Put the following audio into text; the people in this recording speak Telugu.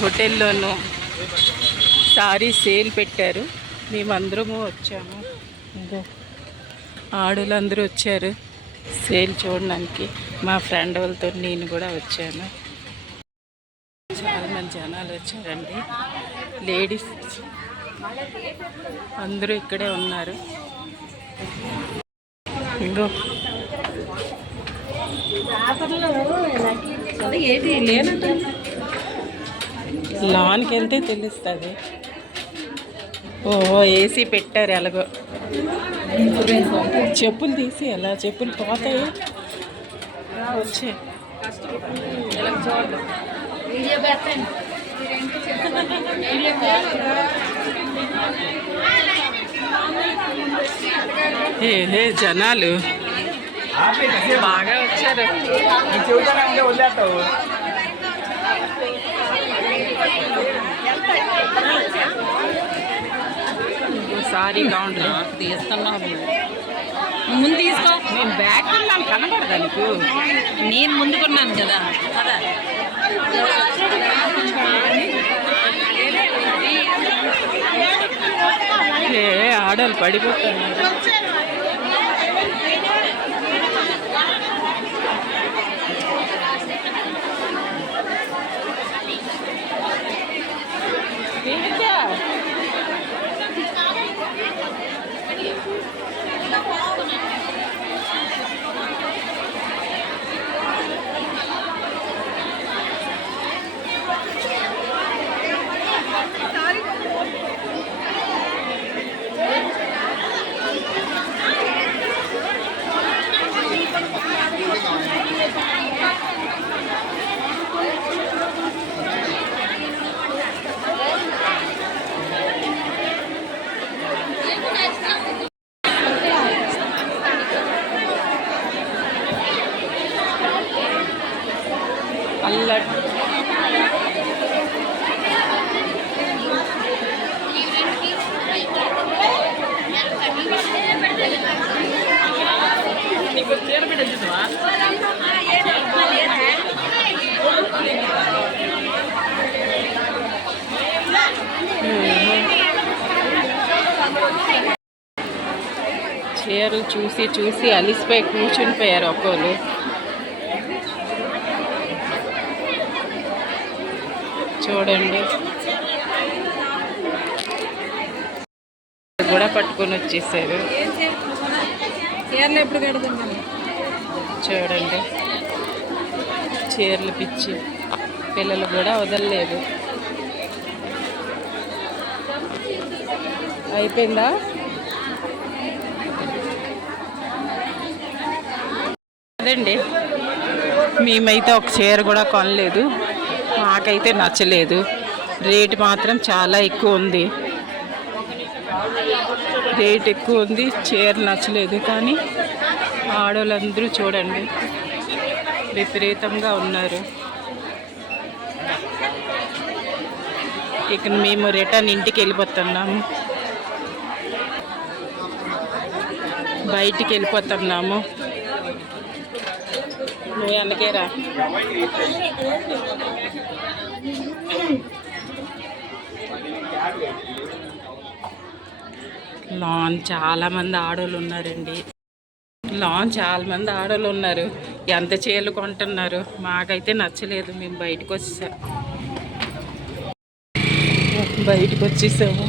హోటల్లోనూ సారీ సేల్ పెట్టారు. మేమందరము వచ్చాము. ఆడవాళ్ళందరూ వచ్చారు సేల్ చూడడానికి. మా ఫ్రెండ్ వాళ్ళతో నేను కూడా వచ్చాను. చాలా మంది జనాలు వచ్చారండి. లేడీస్ అందరూ ఇక్కడే ఉన్నారు. ఇంకో లాన్కి వెళ్తే తెలుస్తుంది. ఓహో ఏసీ పెట్టారు ఎలాగో. చెప్పులు తీసి ఎలా చెప్పులు పోతాయి వచ్చే. హే జనాలు బాగా వచ్చారు. సారీ కౌంటర్ తీస్తున్నాము. ముందు తీసుకో. నేను బ్యాక్ ఉన్నాను కనబడదా నీకు? నేను ముందుకున్నాను కదా. ఆడలు పడిపోతున్నారు. అల్లట్ చీరలు చూసి చూసి అలిసిపోయి కూర్చుని పోయారు ఒక్కోళ్ళు. చూడండి కూడా పట్టుకొని వచ్చేసారు. చీరలు ఎప్పుడు కడుతున్నాం చూడండి. చీరలు పిచ్చి పిల్లలు కూడా వదలలేదు. అయిపోయిందా? అదండి మేమైతే ఒక చీర కూడా కొనలేదు. నాకైతే నచ్చలేదు. రేటు మాత్రం చాలా ఎక్కువ ఉంది. రేట్ ఎక్కువ ఉంది. చీర నచ్చలేదు. కానీ ఆడవాళ్ళందరూ చూడండి విపరీతంగా ఉన్నారు. ఇక మేము రిటర్న్ ఇంటికి వెళ్ళిపోతున్నాము. బయటికి వెళ్ళిపోతున్నాము. నువ్వు అందుకేరా. లాన్ చాలా మంది ఆడవాళ్ళు ఉన్నారండి. లాన్ చాలా మంది ఆడవాళ్ళు ఉన్నారు. ఎంత చీరలు కొంటున్నారు. మాకైతే నచ్చలేదు. మేము బయటకు వచ్చేసాము.